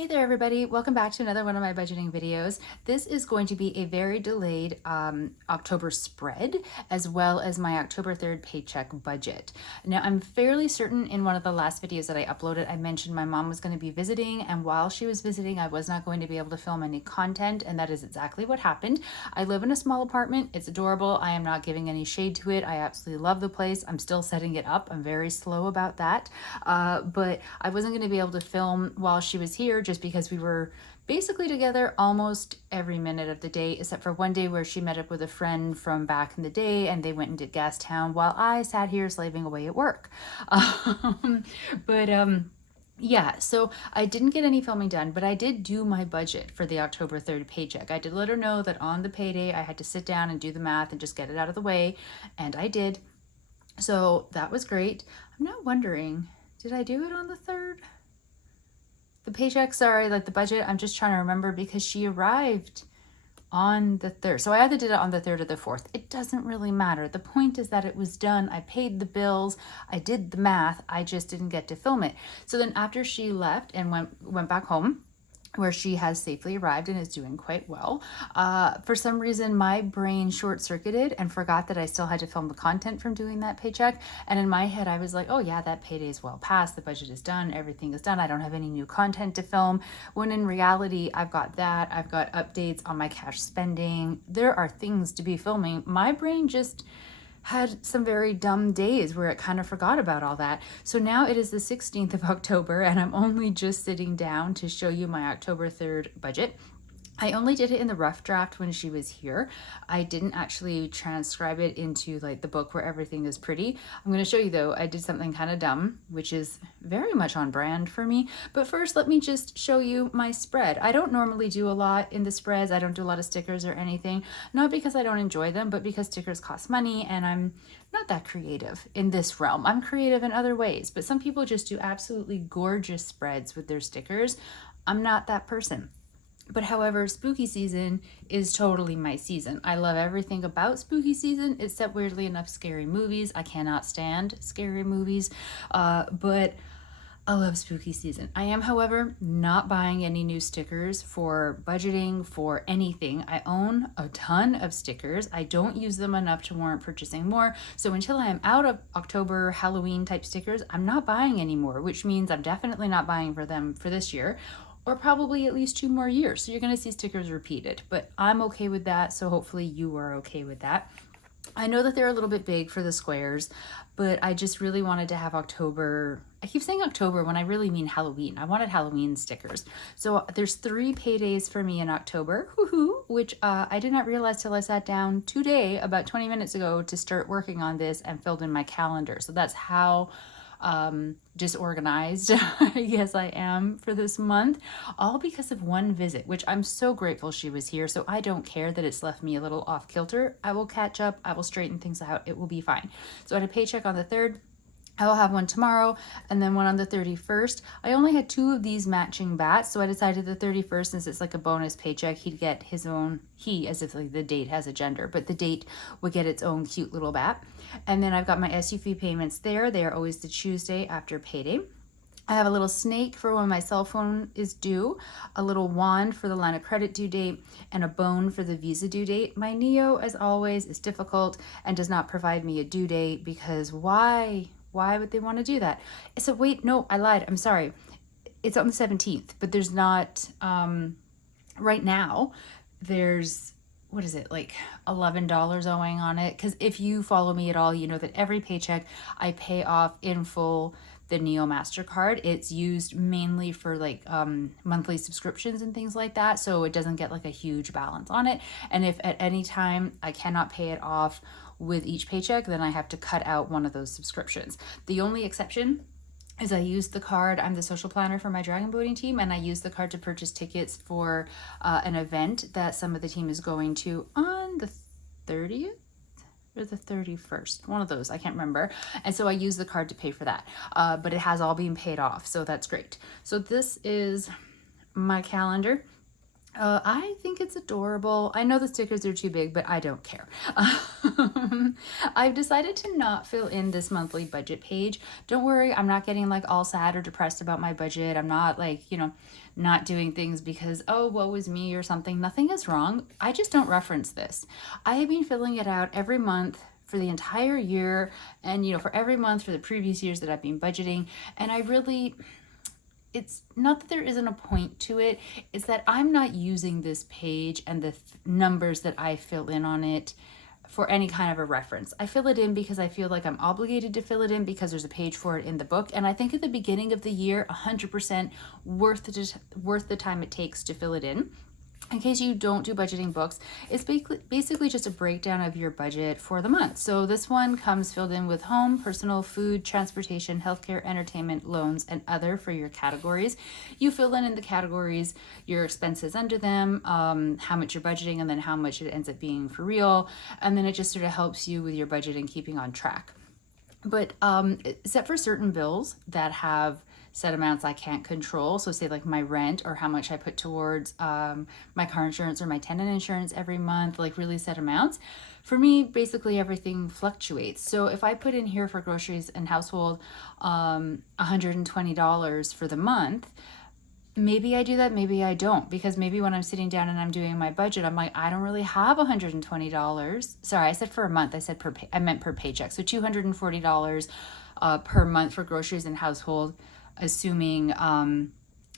Hey there everybody, welcome back to another one of my budgeting videos. This is going to be a very delayed October spread as well as my October 3rd paycheck budget. Now I'm fairly certain in one of the last videos that I uploaded I mentioned my mom was going to be visiting, and while she was visiting I was not going to be able to film any content, and that is exactly what happened. I live in a small apartment, it's adorable, I am not giving any shade to it, I absolutely love the place, I'm still setting it up, I'm very slow about that, but I wasn't going to be able to film while she was here just because we were basically together almost every minute of the day, except for one day where she met up with a friend from back in the day and they went and did Gastown while I sat here slaving away at work. But yeah, so I didn't get any filming done, but I did do my budget for the October 3rd paycheck. I did let her know that on the payday I had to sit down and do the math and just get it out of the way, and I did. So that was great. I'm not wondering, did I do it on the 3rd? The paycheck, sorry, like the budget, I'm just trying to remember because she arrived on the 3rd. So I either did it on the 3rd or the 4th. It doesn't really matter. The point is that it was done. I paid the bills. I did the math. I just didn't get to film it. So then after she left and went back home, where she has safely arrived and is doing quite well. For some reason, my brain short-circuited and forgot that I still had to film the content from doing that paycheck. And in my head, I was like, oh yeah, that payday is well past. The budget is done. Everything is done. I don't have any new content to film. When in reality, I've got that. I've got updates on my cash spending. There are things to be filming. My brain just had some very dumb days where it kind of forgot about all that. So now it is the 16th of October and I'm only just sitting down to show you my October 3rd budget. I only did it in the rough draft when she was here. I didn't actually transcribe it into like the book where everything is pretty. I'm going to show you though, I did something kind of dumb, which is very much on brand for me. But first, let me just show you my spread. I don't normally do a lot in the spreads. I don't do a lot of stickers or anything, not because I don't enjoy them, but because stickers cost money and I'm not that creative in this realm. I'm creative in other ways, but some people just do absolutely gorgeous spreads with their stickers. I'm not that person. But however, spooky season is totally my season. I love everything about spooky season, except weirdly enough, scary movies. I cannot stand scary movies, but I love spooky season. I am, however, not buying any new stickers for budgeting, for anything. I own a ton of stickers. I don't use them enough to warrant purchasing more. So until I am out of October Halloween type stickers, I'm not buying anymore, which means I'm definitely not buying for them for this year, or probably at least 2 more years. So you're going to see stickers repeated, but I'm okay with that. So hopefully you are okay with that. I know that they're a little bit big for the squares, but I just really wanted to have October. I keep saying October when I really mean Halloween. I wanted Halloween stickers. So there's 3 paydays for me in October, which I did not realize till I sat down today, about 20 minutes ago, to start working on this and filled in my calendar. So that's how disorganized I guess I am for this month, all because of one visit, which I'm so grateful she was here. So I don't care that it's left me a little off kilter. I will catch up. I will straighten things out. It will be fine. So I had a paycheck on the 3rd. I will have one tomorrow and then one on the 31st. I only had 2 of these matching bats, so I decided the 31st, since it's like a bonus paycheck, he'd get his own, as if like the date has a gender, but the date would get its own cute little bat. And then I've got my SUV payments there. They are always the Tuesday after payday. I have a little snake for when my cell phone is due, a little wand for the line of credit due date, and a bone for the Visa due date. My Neo, as always, is difficult and does not provide me a due date because why? Why would they want to do that? So wait, no, I lied. I'm sorry. It's on the 17th, but there's not, right now, there's, what is it, like $11 owing on it? Because if you follow me at all, you know that every paycheck I pay off in full the Neo MasterCard. It's used mainly for like monthly subscriptions and things like that, so it doesn't get like a huge balance on it. And if at any time I cannot pay it off with each paycheck, then I have to cut out one of those subscriptions. The only exception is I used the card. I'm the social planner for my dragon boating team, and I used the card to purchase tickets for an event that some of the team is going to on the 30th or the 31st, one of those, I can't remember. And so I used the card to pay for that, but it has all been paid off, so that's great. So this is my calendar. I think it's adorable. I know the stickers are too big, but I don't care. I've decided to not fill in this monthly budget page. Don't worry, I'm not getting like all sad or depressed about my budget. I'm not like, not doing things because, oh, woe is me or something. Nothing is wrong. I just don't reference this. I have been filling it out every month for the entire year and, for every month for the previous years that I've been budgeting. And it's not that there isn't a point to it, it's that I'm not using this page and the numbers that I fill in on it for any kind of a reference. I fill it in because I feel like I'm obligated to fill it in because there's a page for it in the book. And I think at the beginning of the year, 100% worth the time it takes to fill it in. In case you don't do budgeting books, it's basically just a breakdown of your budget for the month. So this one comes filled in with home, personal, food, transportation, healthcare, entertainment, loans, and other for your categories. You fill in the categories your expenses under them, how much you're budgeting, and then how much it ends up being for real. And then it just sort of helps you with your budget and keeping on track. But except for certain bills that have set amounts I can't control, so say like my rent or how much I put towards my car insurance or my tenant insurance every month, like really set amounts, for me basically everything fluctuates. So if I put in here for groceries and household $120 for the month, maybe I do that, maybe I don't, because maybe when I'm sitting down and I'm doing my budget, I'm like, I don't really have $120. Sorry, I said for a month. I meant per paycheck. So $240 per month for groceries and household, assuming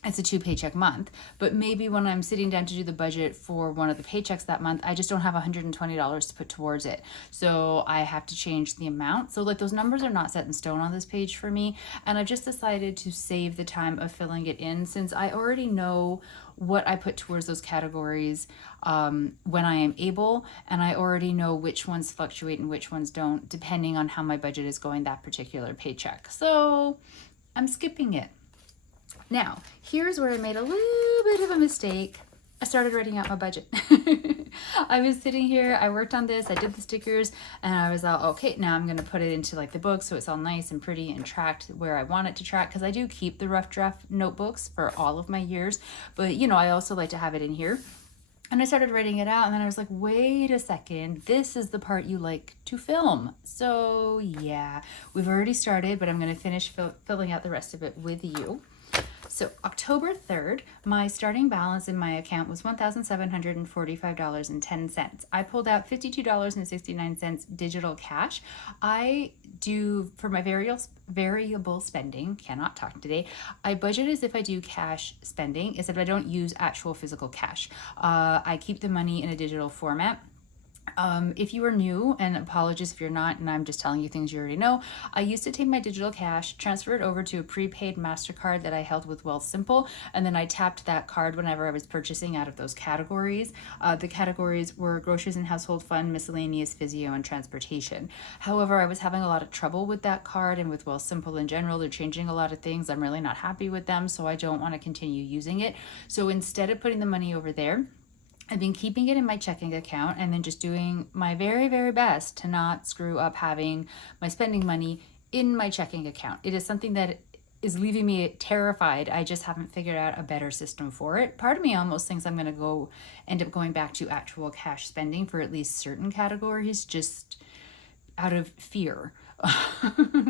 it's a 2 paycheck month. But maybe when I'm sitting down to do the budget for one of the paychecks that month, I just don't have $120 to put towards it. So I have to change the amount. So like those numbers are not set in stone on this page for me. And I've just decided to save the time of filling it in since I already know what I put towards those categories when I am able, and I already know which ones fluctuate and which ones don't, depending on how my budget is going that particular paycheck. So I'm skipping it. Now, here's where I made a little bit of a mistake. I started writing out my budget. I was sitting here, I worked on this, I did the stickers, and I was like, okay, now I'm going to put it into like the book so it's all nice and pretty and tracked where I want it to track, because I do keep the rough draft notebooks for all of my years, but I also like to have it in here. And I started writing it out, and then I was like, wait a second, this is the part you like to film. So yeah, we've already started, but I'm going to finish filling out the rest of it with you. So October 3rd, my starting balance in my account was $1,745.10. I pulled out $52.69 digital cash. I do, for my variable spending, cannot talk today, I budget as if I do cash spending, except I don't use actual physical cash. I keep the money in a digital format. If you are new, and apologies if you're not, and I'm just telling you things you already know, I used to take my digital cash, transfer it over to a prepaid MasterCard that I held with Wealthsimple, and then I tapped that card whenever I was purchasing out of those categories. The categories were groceries and household fund, miscellaneous, physio, and transportation. However, I was having a lot of trouble with that card and with Wealthsimple in general. They're changing a lot of things. I'm really not happy with them, so I don't want to continue using it. So instead of putting the money over there, I've been keeping it in my checking account and then just doing my very, very best to not screw up having my spending money in my checking account. It is something that is leaving me terrified. I just haven't figured out a better system for it. Part of me almost thinks I'm going to end up going back to actual cash spending for at least certain categories, just out of fear.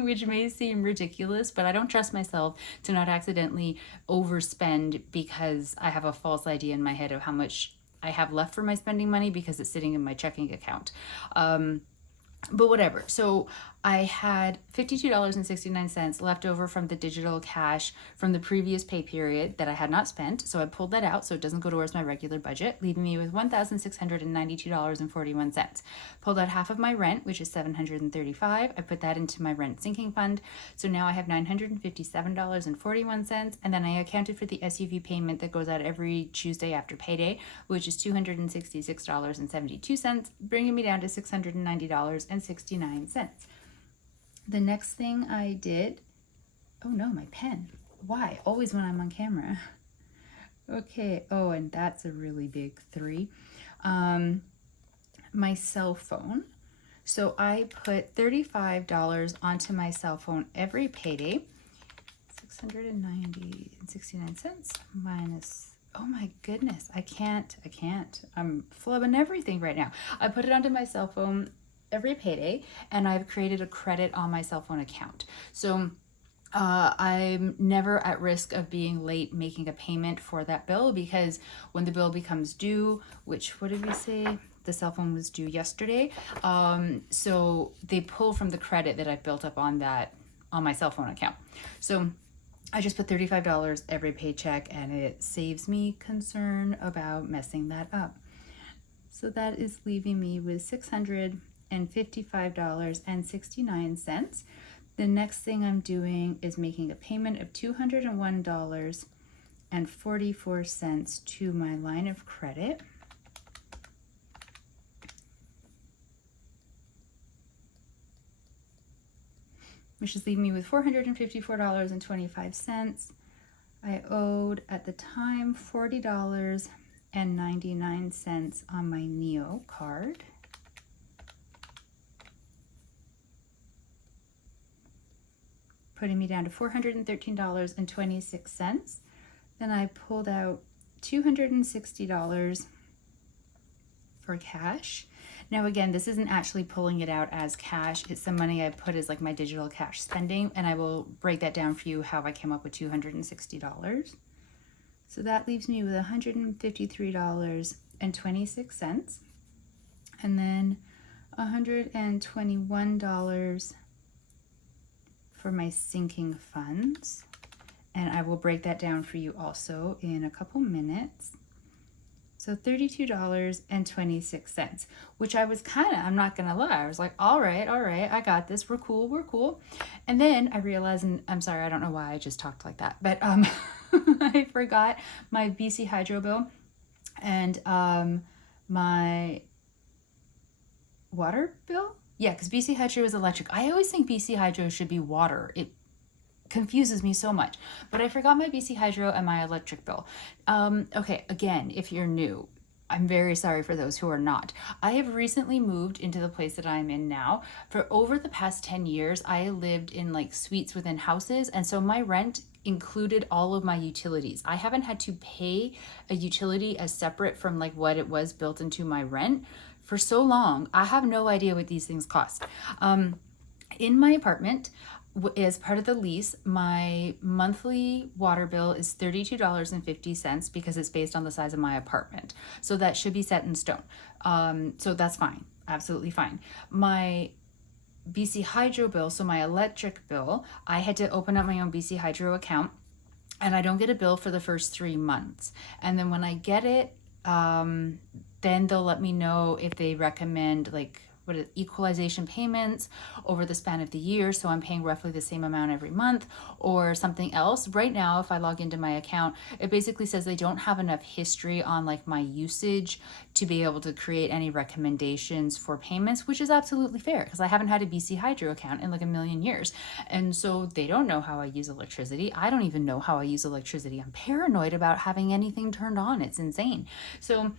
Which may seem ridiculous, but I don't trust myself to not accidentally overspend because I have a false idea in my head of how much I have left for my spending money because it's sitting in my checking account. But whatever. So I had $52.69 left over from the digital cash from the previous pay period that I had not spent. So I pulled that out so it doesn't go towards my regular budget, leaving me with $1,692.41. Pulled out half of my rent, which is $735. I put that into my rent sinking fund. So now I have $957.41. And then I accounted for the SUV payment that goes out every Tuesday after payday, which is $266.72, bringing me down to $690.69. The next thing I did, oh no, my pen. Why? Always when I'm on camera. Okay, oh, and that's a really big 3. My cell phone. So I put $35 onto my cell phone every payday. $690.69 minus Oh my goodness, I can't. I'm flubbing everything right now. I put it onto my cell phone every payday, and I've created a credit on my cell phone account. So I'm never at risk of being late making a payment for that bill, because when the bill becomes due, which, what did we say? The cell phone was due yesterday. So they pull from the credit that I've built up on that, on my cell phone account. So I just put $35 every paycheck, and it saves me concern about messing that up. So that is leaving me with $655.69. The next thing I'm doing is making a payment of $201.44 to my line of credit. Which is leaving me with $454.25. I owed at the time $40.99 on my Neo card. Putting me down to $413.26. Then I pulled out $260 for cash. Now again, this isn't actually pulling it out as cash. It's some money I put as like my digital cash spending, and I will break that down for you how I came up with $260. So that leaves me with $153.26, and then $121 for my sinking funds. And I will break that down for you also in a couple minutes. So $32.26, which I was I'm not gonna lie, I was like, all right, I got this, we're cool. And then I realized, and I'm sorry, I don't know why I just talked like that, but I forgot my BC Hydro bill and my water bill. Yeah, because BC Hydro is electric. I always think BC Hydro should be water. It confuses me so much, but I forgot my BC Hydro and my electric bill. Okay, again, if you're new, I'm very sorry for those who are not. I have recently moved into the place that I'm in now. For over the past 10 years, I lived in like suites within houses, and so my rent included all of my utilities. I haven't had to pay a utility as separate from like what it was built into my rent for so long. I have no idea what these things cost. In my apartment, as part of the lease, my monthly water bill is $32.50 because it's based on the size of my apartment. So that should be set in stone. So that's fine, absolutely fine. My BC Hydro bill, so my electric bill, I had to open up my own BC Hydro account, and I don't get a bill for the first 3 months. And then when I get it, then they'll let me know if they recommend like equalization payments over the span of the year, so I'm paying roughly the same amount every month, or something else. Right now, if I log into my account, it basically says they don't have enough history on like my usage to be able to create any recommendations for payments, which is absolutely fair because I haven't had a BC Hydro account in like a million years, and so they don't know how I use electricity. I don't even know how I use electricity. I'm paranoid about having anything turned on. It's insane. So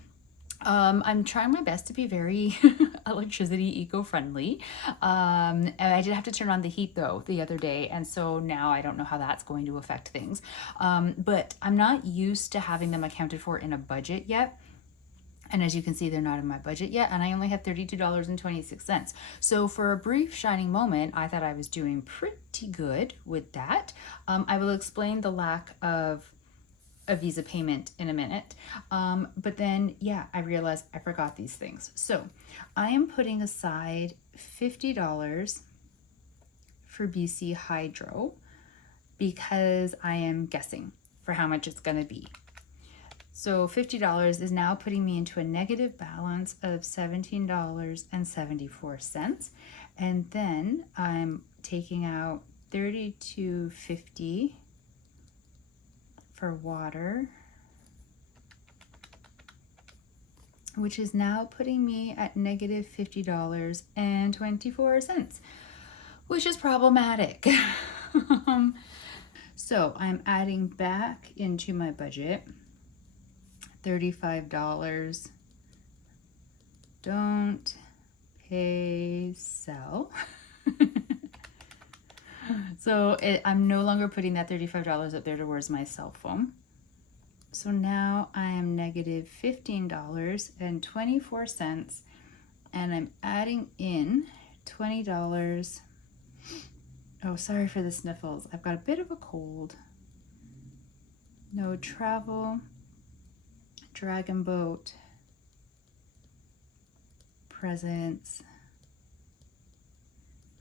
I'm trying my best to be very electricity eco-friendly. And I did have to turn on the heat though the other day, and so now I don't know how that's going to affect things. But I'm not used to having them accounted for in a budget yet. And as you can see, they're not in my budget yet, and I only have $32.26. So for a brief shining moment, I thought I was doing pretty good with that. I will explain the lack of a Visa payment in a minute. But then, yeah, I realized I forgot these things. So I am putting aside $50 for BC Hydro because I am guessing for how much it's going to be. So $50 is now putting me into a negative balance of $17.74. And then I'm taking out $32.50 for water, which is now putting me at negative $50.24, which is problematic. So I'm adding back into my budget $35. Don't pay, sell. So I'm no longer putting that $35 up there towards my cell phone. So now I am negative $15.24, and I'm adding in $20. Oh, sorry for the sniffles. I've got a bit of a cold. No travel, Dragon Boat, presents,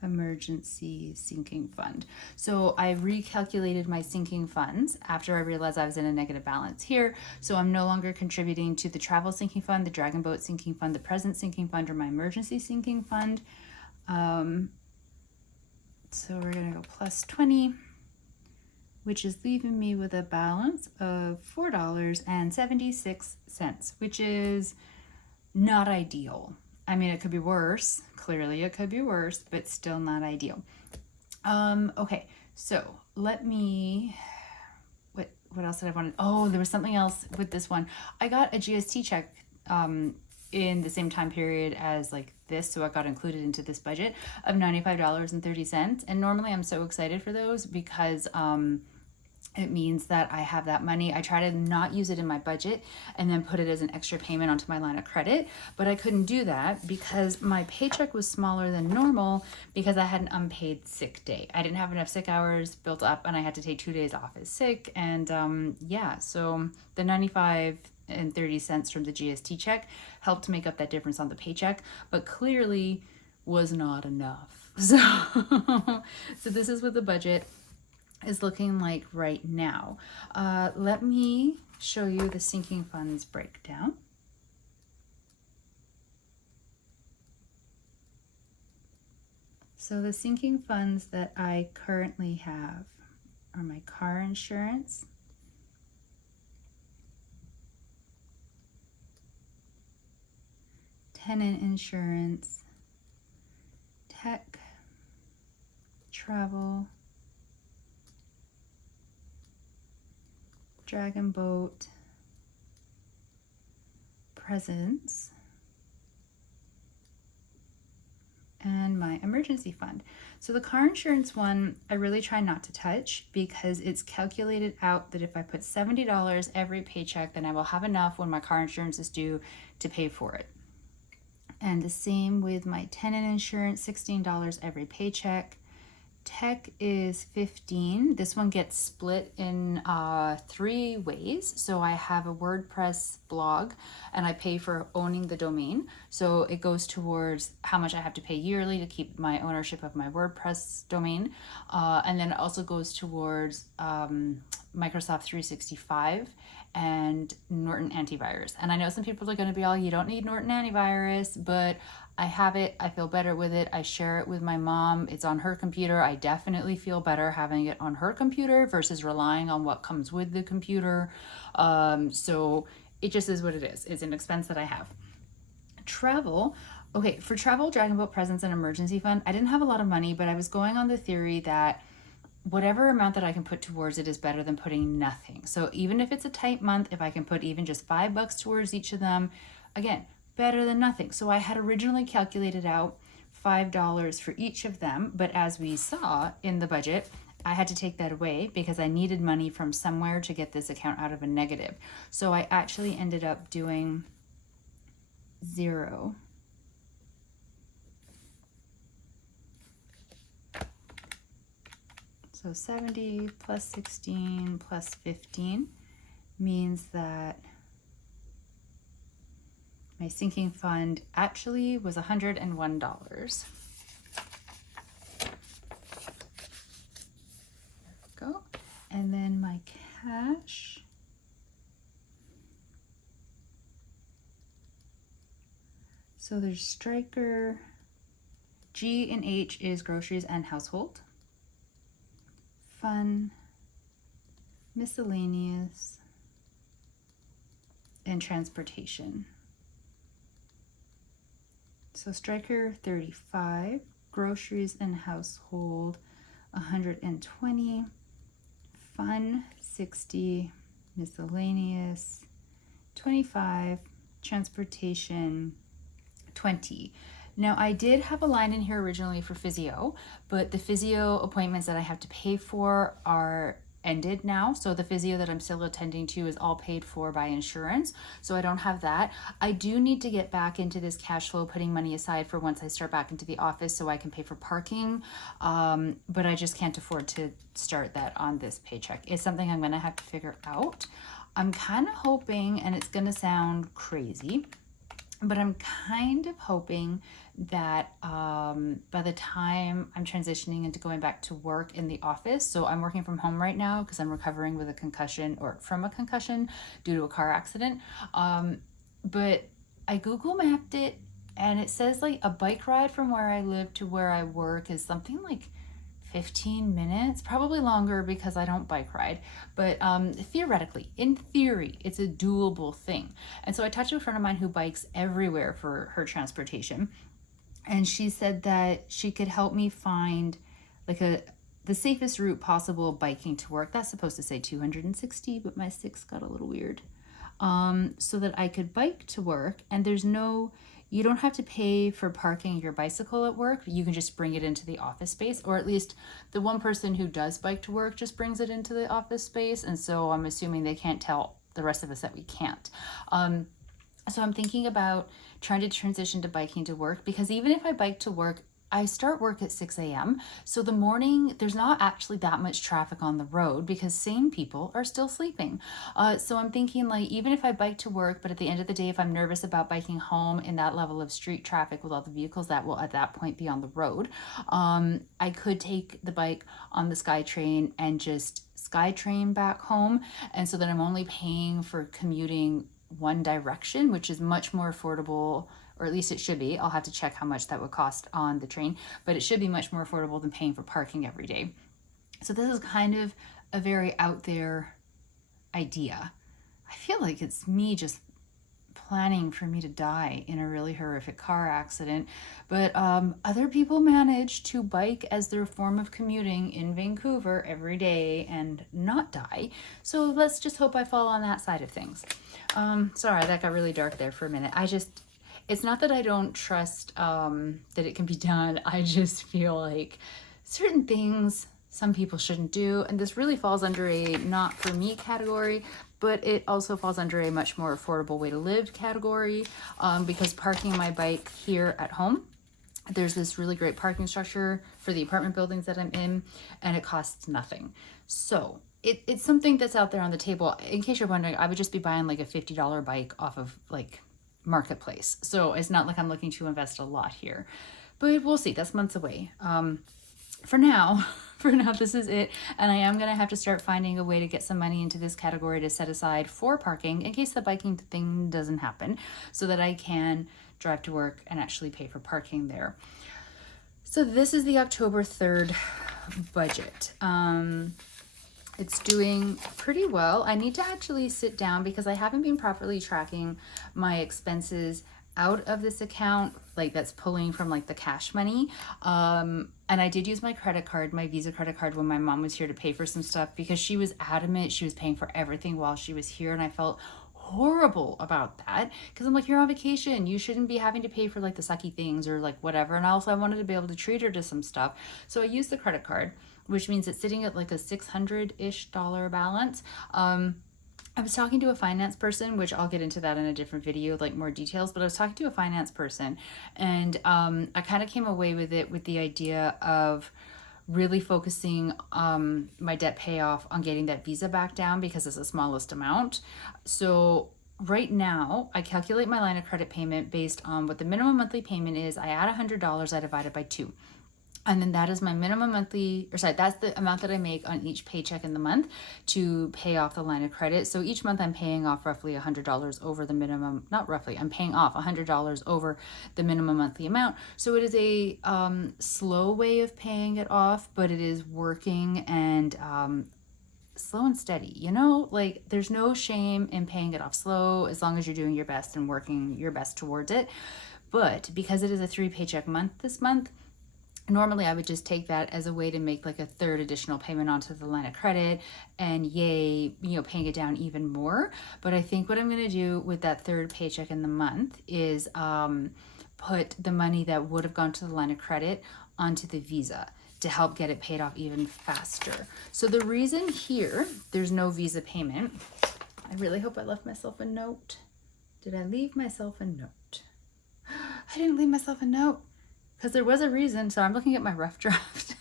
emergency sinking fund. So I recalculated my sinking funds after I realized I was in a negative balance here. So I'm no longer contributing to the travel sinking fund, the Dragon Boat sinking fund, the present sinking fund, or my emergency sinking fund. So we're gonna go plus 20, which is leaving me with a balance of $4.76, which is not ideal. I mean, it could be worse. Clearly it could be worse, but still not ideal. Okay, so let me, what else did I want to, oh, there was something else with this one. I got a GST check in the same time period as like this, so it got included into this budget of $95.30. And normally I'm so excited for those because it means that I have that money. I try to not use it in my budget and then put it as an extra payment onto my line of credit, but I couldn't do that because my paycheck was smaller than normal because I had an unpaid sick day. I didn't have enough sick hours built up and I had to take 2 days off as sick. And yeah, so the 95.30 cents from the GST check helped make up that difference on the paycheck, but clearly was not enough. So this is what the budget is looking like right now. Let me show you the sinking funds breakdown. So the sinking funds that I currently have are my car insurance, tenant insurance, tech, travel, Dragon Boat, presents, and my emergency fund. So the car insurance one, I really try not to touch because it's calculated out that if I put $70 every paycheck, then I will have enough when my car insurance is due to pay for it. And the same with my tenant insurance, $16 every paycheck. Tech is 15. This one gets split in 3 ways. So I have a WordPress blog and I pay for owning the domain. So it goes towards how much I have to pay yearly to keep my ownership of my WordPress domain. And then it also goes towards Microsoft 365 and Norton Antivirus. And I know some people are going to be all, you don't need Norton Antivirus, but I have it. I feel better with it. I share it with my mom. It's on her computer. I definitely feel better having it on her computer versus relying on what comes with the computer. So it just is what it is. It's an expense that I have. Travel. Okay, for travel, Dragon Boat, presents, and emergency fund, I didn't have a lot of money, but I was going on the theory that whatever amount that I can put towards it is better than putting nothing. So even if it's a tight month, if I can put even just $5 towards each of them, again, better than nothing. So I had originally calculated out $5 for each of them, but as we saw in the budget, I had to take that away because I needed money from somewhere to get this account out of a negative. So I actually ended up doing 0. So 70 plus 16 plus 15 means that my sinking fund actually was $101. There we go. And then my cash. So there's Striker. G and H is groceries and household. Fun, miscellaneous, and transportation. So Striker 35, groceries and household 120, fun 60, miscellaneous 25, transportation 20. Now I did have a line in here originally for physio, but the physio appointments that I have to pay for are ended now. So the physio that I'm still attending to is all paid for by insurance. So I don't have that. I do need to get back into this cash flow, putting money aside for once I start back into the office so I can pay for parking. But I just can't afford to start that on this paycheck. It's something I'm going to have to figure out. I'm kind of hoping, and it's going to sound crazy, but I'm kind of hoping that by the time I'm transitioning into going back to work in the office, so I'm working from home right now because I'm recovering with a concussion, or from a concussion due to a car accident. But I Google mapped it, and it says like a bike ride from where I live to where I work is something like 15 minutes, probably longer because I don't bike ride, but theoretically, in theory, it's a doable thing. And so I talked to a friend of mine who bikes everywhere for her transportation, and she said that she could help me find like the safest route possible biking to work. That's supposed to say 260, but my 6 got a little weird. So that I could bike to work, and you don't have to pay for parking your bicycle at work. You can just bring it into the office space, or at least the one person who does bike to work just brings it into the office space. And so I'm assuming they can't tell the rest of us that we can't. So I'm thinking about trying to transition to biking to work, because even if I bike to work, I start work at 6 a.m. So the morning, there's not actually that much traffic on the road because sane people are still sleeping. So I'm thinking like, even if I bike to work, but at the end of the day, if I'm nervous about biking home in that level of street traffic with all the vehicles that will at that point be on the road, I could take the bike on the SkyTrain and just SkyTrain back home. And so that I'm only paying for commuting one direction, which is much more affordable, or at least it should be. I'll have to check how much that would cost on the train, but it should be much more affordable than paying for parking every day. So this is kind of a very out there idea. I feel like it's me just planning for me to die in a really horrific car accident, but other people manage to bike as their form of commuting in Vancouver every day and not die. So let's just hope I fall on that side of things. Sorry, that got really dark there for a minute. It's not that I don't trust that it can be done. I just feel like certain things some people shouldn't do. And this really falls under a not for me category, but it also falls under a much more affordable way to live category, because parking my bike here at home, there's this really great parking structure for the apartment buildings that I'm in, and it costs nothing. So it's something that's out there on the table. In case you're wondering, I would just be buying like a $50 bike off of like Marketplace. So it's not like I'm looking to invest a lot here, but we'll see. That's months away. For now, this is it. And I am going to have to start finding a way to get some money into this category to set aside for parking in case the biking thing doesn't happen, so that I can drive to work and actually pay for parking there. So this is the October 3rd budget. It's doing pretty well. I need to actually sit down because I haven't been properly tracking my expenses out of this account, like that's pulling from like the cash money. And I did use my credit card, my Visa credit card, when my mom was here to pay for some stuff, because she was adamant she was paying for everything while she was here. And I felt horrible about that because I'm like, you're on vacation, you shouldn't be having to pay for like the sucky things or like whatever. And also I wanted to be able to treat her to some stuff, so I used the credit card, which means it's sitting at like a $600-ish balance. I was talking to a finance person, which I'll get into that in a different video, like more details, but I was talking to a finance person, and I kind of came away with it with the idea of really focusing my debt payoff on getting that Visa back down, because it's the smallest amount. So right now I calculate my line of credit payment based on what the minimum monthly payment is. I add $100, I divide it by 2. And then that is my minimum monthly, that's the amount that I make on each paycheck in the month to pay off the line of credit. So each month I'm paying off roughly $100 over the minimum, not roughly, I'm paying off $100 over the minimum monthly amount. So it is a slow way of paying it off, but it is working, and slow and steady, like there's no shame in paying it off slow as long as you're doing your best and working your best towards it. But because it is a 3 paycheck month this month, normally I would just take that as a way to make like a third additional payment onto the line of credit, and yay, paying it down even more. But I think what I'm going to do with that third paycheck in the month is put the money that would have gone to the line of credit onto the Visa, to help get it paid off even faster. So the reason here there's no Visa payment, I really hope I left myself a note. Did I leave myself a note? I didn't leave myself a note because there was a reason. So I'm looking at my rough draft.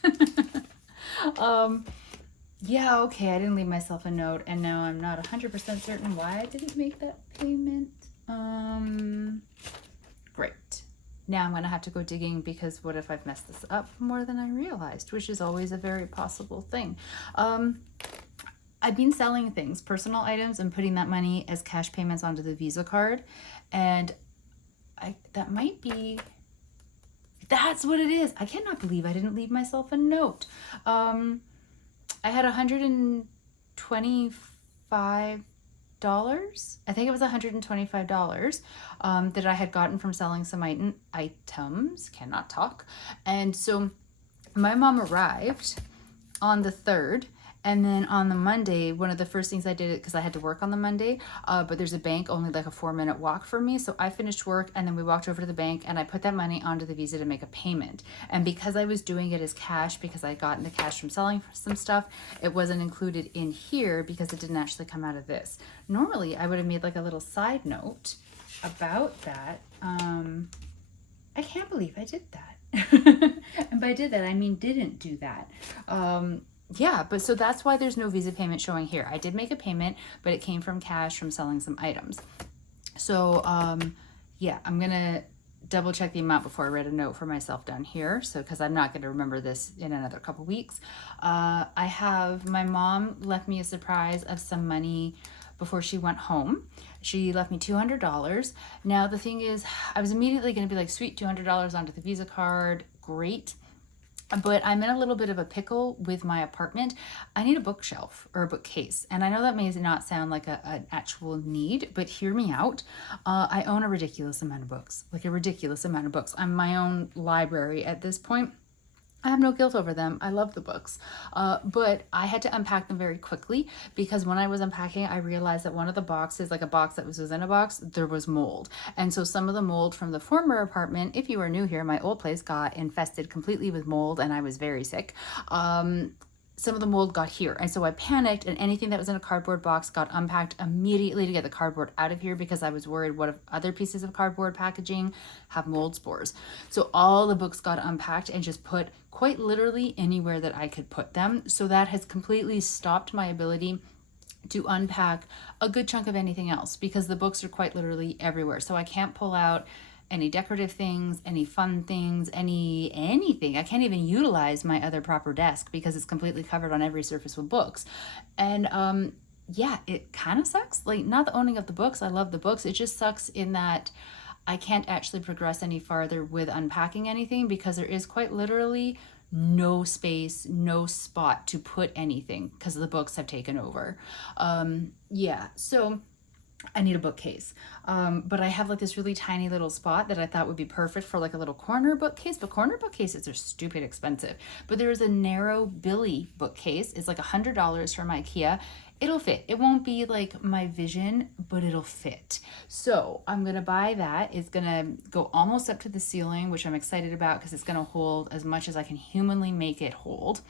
Yeah, okay, I didn't leave myself a note, and now I'm not 100% certain why I didn't make that payment. Great. Now I'm going to have to go digging, because what if I've messed this up more than I realized, which is always a very possible thing. I've been selling things, personal items, and putting that money as cash payments onto the Visa card, and that might be... That's what it is. I cannot believe I didn't leave myself a note. I had $125. I think it was $125 that I had gotten from selling some items. Cannot talk. And so my mom arrived on the 3rd. And then on the Monday, one of the first things I did, because I had to work on the Monday, but there's a bank only like a 4-minute walk from me. So I finished work and then we walked over to the bank and I put that money onto the Visa to make a payment. And because I was doing it as cash, because I had gotten the cash from selling some stuff, it wasn't included in here because it didn't actually come out of this. Normally, I would have made like a little side note about that. I can't believe I did that. And by did that, I mean didn't do that. Yeah, but so that's why there's no Visa payment showing here. I did make a payment, but it came from cash from selling some items. So, yeah, I'm going to double check the amount before I write a note for myself down here. So, because I'm not going to remember this in another couple weeks. My mom left me a surprise of some money before she went home. She left me $200. Now, the thing is, I was immediately going to be like, sweet, $200 onto the Visa card. Great. But I'm in a little bit of a pickle with my apartment. I need a bookshelf or a bookcase. And I know that may not sound like an actual need, but hear me out. I own a ridiculous amount of books, I'm my own library at this point. I have no guilt over them. I love the books. But I had to unpack them very quickly, because when I was unpacking, I realized that one of the boxes, like a box that was within a box, there was mold. And so some of the mold from the former apartment, if you are new here, my old place got infested completely with mold and I was very sick. Some of the mold got here. And so I panicked, and anything that was in a cardboard box got unpacked immediately to get the cardboard out of here, because I was worried, what if other pieces of cardboard packaging have mold spores? So all the books got unpacked and just put quite literally anywhere that I could put them. So that has completely stopped my ability to unpack a good chunk of anything else, because the books are quite literally everywhere. So I can't pull out any decorative things, any fun things, anything. I can't even utilize my other proper desk because it's completely covered on every surface with books. And yeah, it kind of sucks. Like, not the owning of the books. I love the books. It just sucks in that I can't actually progress any farther with unpacking anything, because there is quite literally no space, no spot to put anything because the books have taken over. Yeah, so I need a bookcase. But I have like this really tiny little spot that I thought would be perfect for like a little corner bookcase, but corner bookcases are stupid expensive. But there is a narrow Billy bookcase. It's like $100 from IKEA. It'll fit. It won't be like my vision, but it'll fit. So I'm going to buy that. It's going to go almost up to the ceiling, which I'm excited about because it's going to hold as much as I can humanly make it hold.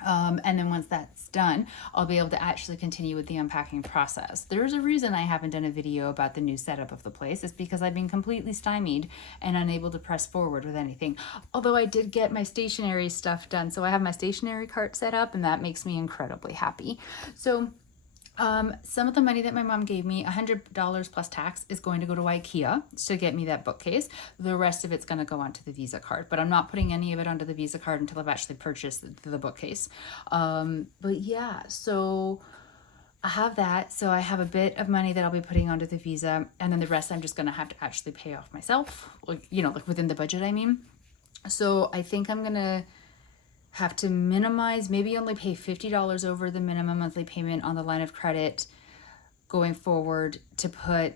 And then once that's done, I'll be able to actually continue with the unpacking process. There's a reason I haven't done a video about the new setup of the place. It's because I've been completely stymied and unable to press forward with anything. Although I did get my stationery stuff done. So I have my stationery cart set up, and that makes me incredibly happy. So some of the money that my mom gave me, $100 plus tax, is going to go to IKEA to get me that bookcase. The rest of it's going to go onto the Visa card, but I'm not putting any of it onto the Visa card until I've actually purchased the bookcase. But yeah, so I have that. So I have a bit of money that I'll be putting onto the Visa, and then the rest I'm just going to have to actually pay off myself, like, you know, like within the budget, I mean. So I think I'm going to have to minimize, maybe only pay $50 over the minimum monthly payment on the line of credit going forward, to put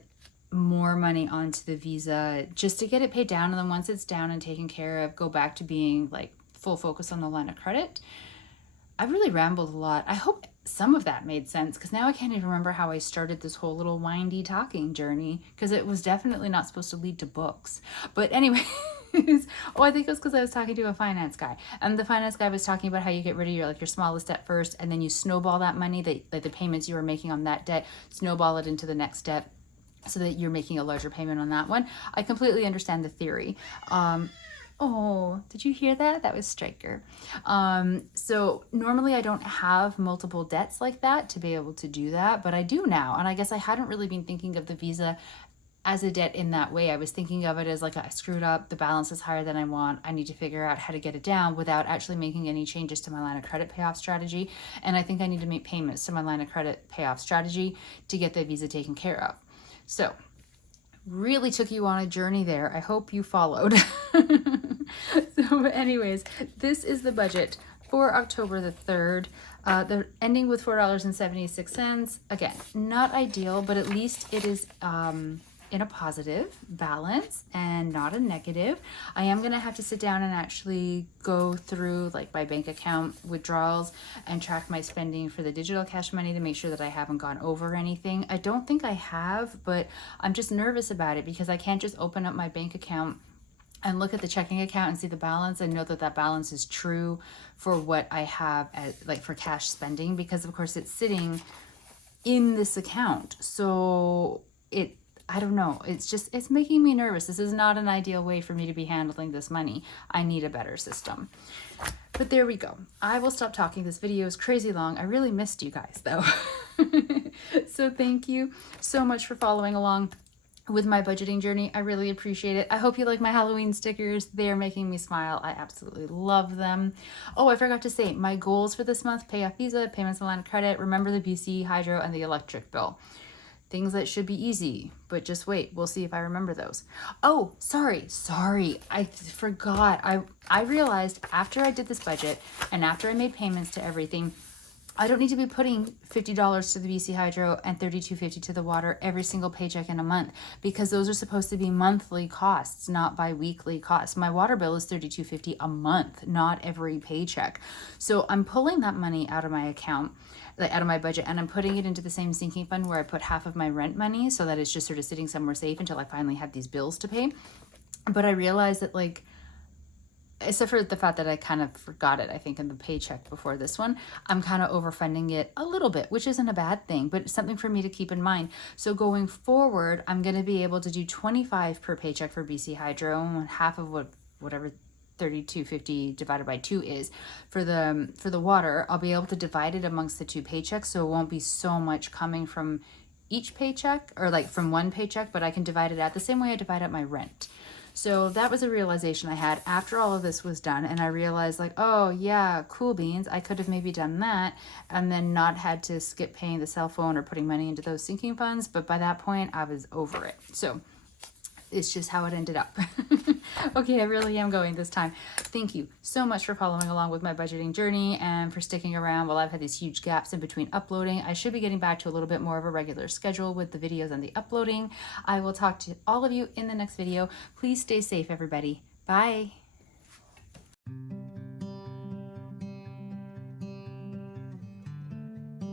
more money onto the Visa just to get it paid down. And then once it's down and taken care of, go back to being like full focus on the line of credit. I've really rambled a lot. I hope some of that made sense, because now I can't even remember how I started this whole little windy talking journey, because it was definitely not supposed to lead to books. But anyway, Oh, I think it was because I was talking to a finance guy, and the finance guy was talking about how you get rid of your smallest debt first, and then you snowball that money, that like the payments you were making on that debt, snowball it into the next debt, so that you're making a larger payment on that one. I completely understand the theory. Oh, did you hear that? That was Striker. So normally I don't have multiple debts like that to be able to do that, but I do now. And I guess I hadn't really been thinking of the Visa as a debt in that way. I was thinking of it as like, I screwed up, the balance is higher than I want, I need to figure out how to get it down without actually making any changes to my line of credit payoff strategy. And I think I need to make payments to my line of credit payoff strategy to get the Visa taken care of. So really took you on a journey there. I hope you followed. So anyways, this is the budget for October the 3rd. The ending with $4.76. Again, not ideal, but at least it is in a positive balance and not a negative. I am gonna have to sit down and actually go through like my bank account withdrawals and track my spending for the digital cash money to make sure that I haven't gone over anything. I don't think I have, but I'm just nervous about it because I can't just open up my bank account and look at the checking account and see the balance and know that that balance is true for what I have as, like, for cash spending, because of course it's sitting in this account. So I don't know, it's making me nervous. This is not an ideal way for me to be handling this money. I need a better system. But there we go. I will stop talking. This video is crazy long. I really missed you guys though. So thank you so much for following along with my budgeting journey. I really appreciate it. I hope you like my Halloween stickers. They're making me smile. I absolutely love them. Oh, I forgot to say, my goals for this month: pay off Visa, payments on line of credit, remember the BC Hydro, and the electric bill. Things that should be easy, but just wait. We'll see if I remember those. Oh, sorry. I forgot. I realized after I did this budget and after I made payments to everything, I don't need to be putting $50 to the BC Hydro and $32.50 to the water every single paycheck in a month, because those are supposed to be monthly costs, not bi-weekly costs. My water bill is $32.50 a month, not every paycheck. So I'm pulling that money out of my account, out of my budget, and I'm putting it into the same sinking fund where I put half of my rent money, so that it's just sort of sitting somewhere safe until I finally have these bills to pay. But I realized that, like, except for the fact that I kind of forgot it, I think, in the paycheck before this one, I'm kind of overfunding it a little bit, which isn't a bad thing, but it's something for me to keep in mind. So going forward, I'm going to be able to do 25 per paycheck for BC Hydro, and half of whatever $32.50 divided by 2 is for the water. I'll be able to divide it amongst the 2 paychecks, so it won't be so much coming from each paycheck, or like from one paycheck, but I can divide it out the same way I divide out my rent. So that was a realization I had after all of this was done, and I realized, like, oh yeah, cool beans, I could have maybe done that and then not had to skip paying the cell phone or putting money into those sinking funds, but by that point I was over it. So it's just how it ended up. Okay, I really am going this time. Thank you so much for following along with my budgeting journey and for sticking around while I've had these huge gaps in between uploading. I should be getting back to a little bit more of a regular schedule with the videos and the uploading. I will talk to all of you in the next video. Please stay safe, everybody. Bye.